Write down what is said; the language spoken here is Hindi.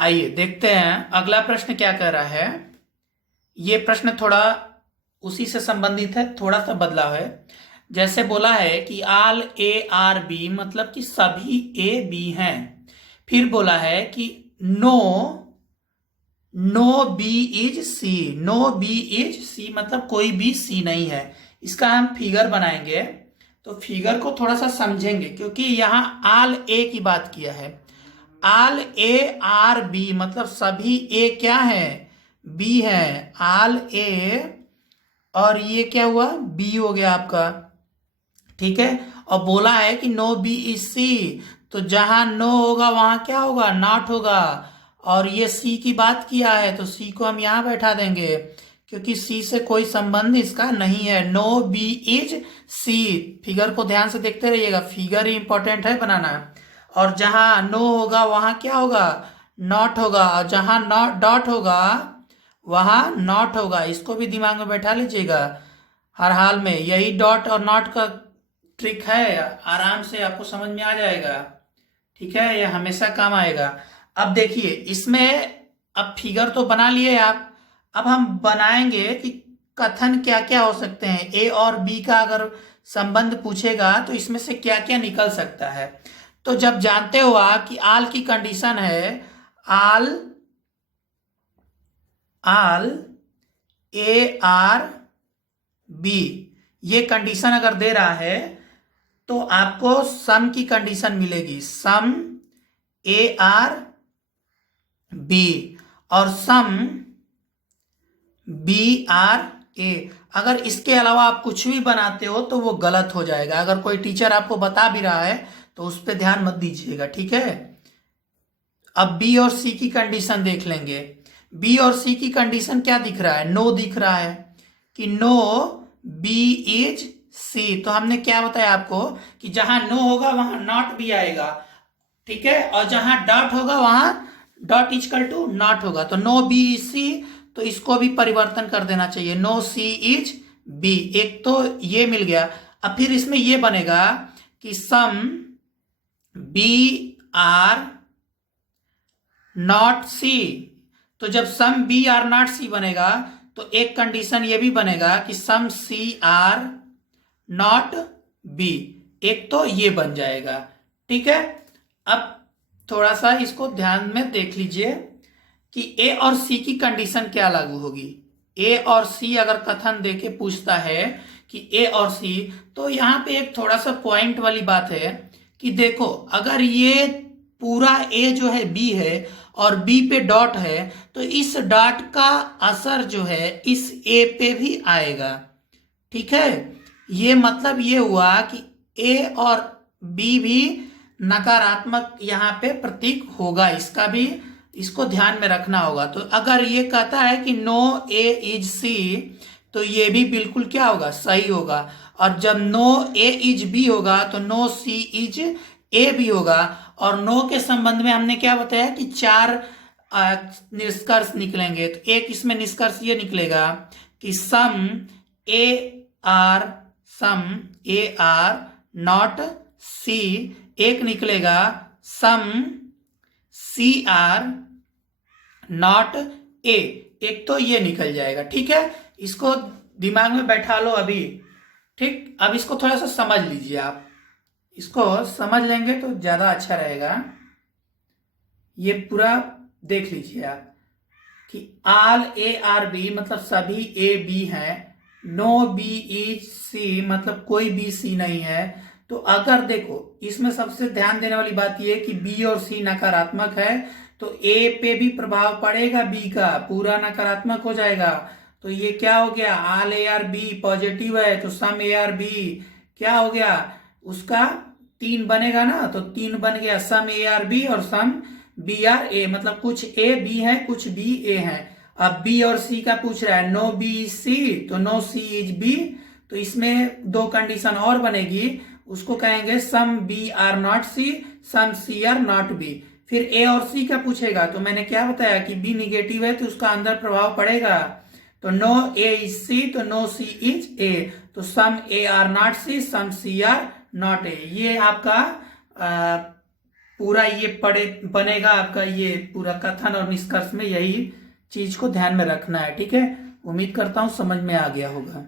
आइए देखते हैं अगला प्रश्न क्या कह रहा है। ये प्रश्न थोड़ा उसी से संबंधित है, थोड़ा सा बदलाव है। जैसे बोला है कि आल ए आर बी मतलब कि सभी ए बी हैं। फिर बोला है कि no no B is C, no B is C मतलब कोई भी सी नहीं है। इसका हम फिगर बनाएंगे, तो फिगर को थोड़ा सा समझेंगे क्योंकि यहां आल ए की बात किया है। आल ए आर बी मतलब सभी ए क्या है, बी है। आल ए और ये क्या हुआ, बी हो गया आपका, ठीक है। और बोला है कि नो बी इज सी, तो जहां नो होगा वहां क्या होगा, नॉट होगा। और ये सी की बात किया है तो सी को हम यहां बैठा देंगे क्योंकि सी से कोई संबंध इसका नहीं है। No B is C, figure को ध्यान से देखते रहिएगा, फिगर ही इंपॉर्टेंट है बनाना। और जहां नो होगा वहां क्या होगा, नॉट होगा। और जहां नॉट डॉट होगा वहां नॉट होगा। इसको भी दिमाग में बैठा लीजिएगा। हर हाल में यही डॉट और नॉट का ट्रिक है, आराम से आपको समझ में आ जाएगा, ठीक है। यह हमेशा काम आएगा। अब देखिए इसमें, अब फिगर तो बना लिए आप, अब हम बनाएंगे कि कथन क्या क्या हो सकते हैं। ए और बी का अगर संबंध पूछेगा तो इसमें से क्या क्या निकल सकता है। तो जब जानते हो आप कि आल की कंडीशन है, आल आल ए आर बी, ये कंडीशन अगर दे रहा है तो आपको सम की कंडीशन मिलेगी, सम ए आर बी और सम बी आर ए। अगर इसके अलावा आप कुछ भी बनाते हो तो वो गलत हो जाएगा। अगर कोई टीचर आपको बता भी रहा है तो उस पर ध्यान मत दीजिएगा, ठीक है। अब बी और सी की कंडीशन देख लेंगे। बी और सी की कंडीशन क्या दिख रहा है, नो दिख रहा है कि नो बी इज सी। तो हमने क्या बताया आपको कि जहां नो होगा वहां नॉट भी आएगा, ठीक है। और जहां डॉट होगा वहां डॉट इजकल टू नॉट होगा। तो नो बी इज सी, तो इसको भी परिवर्तन कर देना चाहिए, नो सी इज बी। एक तो ये मिल गया। अब फिर इसमें ये बनेगा कि सम बी आर नॉट सी। तो जब सम बी आर नॉट सी बनेगा तो एक कंडीशन ये भी बनेगा कि सम सी आर नॉट बी। एक तो ये बन जाएगा, ठीक है। अब थोड़ा सा इसको ध्यान में देख लीजिए कि ए और सी की कंडीशन क्या लागू होगी। ए और सी अगर कथन देके पूछता है कि ए और सी, तो यहां पे एक थोड़ा सा पॉइंट वाली बात है कि देखो अगर ये पूरा ए जो है बी है और बी पे डॉट है तो इस डॉट का असर जो है इस ए पे भी आएगा, ठीक है। ये मतलब ये हुआ कि ए और बी भी नकारात्मक यहाँ पे प्रतीक होगा, इसका भी इसको ध्यान में रखना होगा। तो अगर ये कहता है कि नो ए इज सी, तो ये भी बिल्कुल क्या होगा, सही होगा। और जब नो ए इज बी होगा तो नो सी इज ए भी होगा। और नो के संबंध में हमने क्या बताया कि चार निष्कर्ष निकलेंगे। तो एक इसमें निष्कर्ष ये निकलेगा कि some A are some A are not C. एक निकलेगा सम सी आर नॉट ए। एक तो ये निकल जाएगा, ठीक है। इसको दिमाग में बैठा लो अभी, ठीक। अब इसको थोड़ा सा समझ लीजिए आप, इसको समझ लेंगे तो ज्यादा अच्छा रहेगा। ये पूरा देख लीजिए आप कि आल ए आर बी मतलब सभी ए बी हैं, नो बी इज सी मतलब कोई बी सी नहीं है। तो अगर देखो इसमें सबसे ध्यान देने वाली बात यह है कि बी और सी नकारात्मक है तो ए पे भी प्रभाव पड़ेगा, बी का पूरा नकारात्मक हो जाएगा। तो ये क्या हो गया, आल ए आर बी पॉजिटिव है तो सम ए आर बी क्या हो गया, उसका 3 बनेगा ना। तो 3 बन गया, सम ए आर बी और सम बी आर ए, मतलब कुछ ए बी है कुछ बी ए है। अब बी और सी का पूछ रहा है, नो बी सी तो नो सी इज बी। तो इसमें 2 कंडीशन और बनेगी, उसको कहेंगे some B are not C some C are not B. फिर ए और सी का पूछेगा तो मैंने क्या बताया कि बी निगेटिव है तो उसका अंदर प्रभाव पड़ेगा। तो नो ए इज सी तो नो सी इज ए, तो some A are not C some C are not A. ये आपका पूरा ये पढ़े बनेगा आपका, ये पूरा कथन और निष्कर्ष में यही चीज को ध्यान में रखना है। ठीक है, उम्मीद करता हूं समझ में आ गया होगा।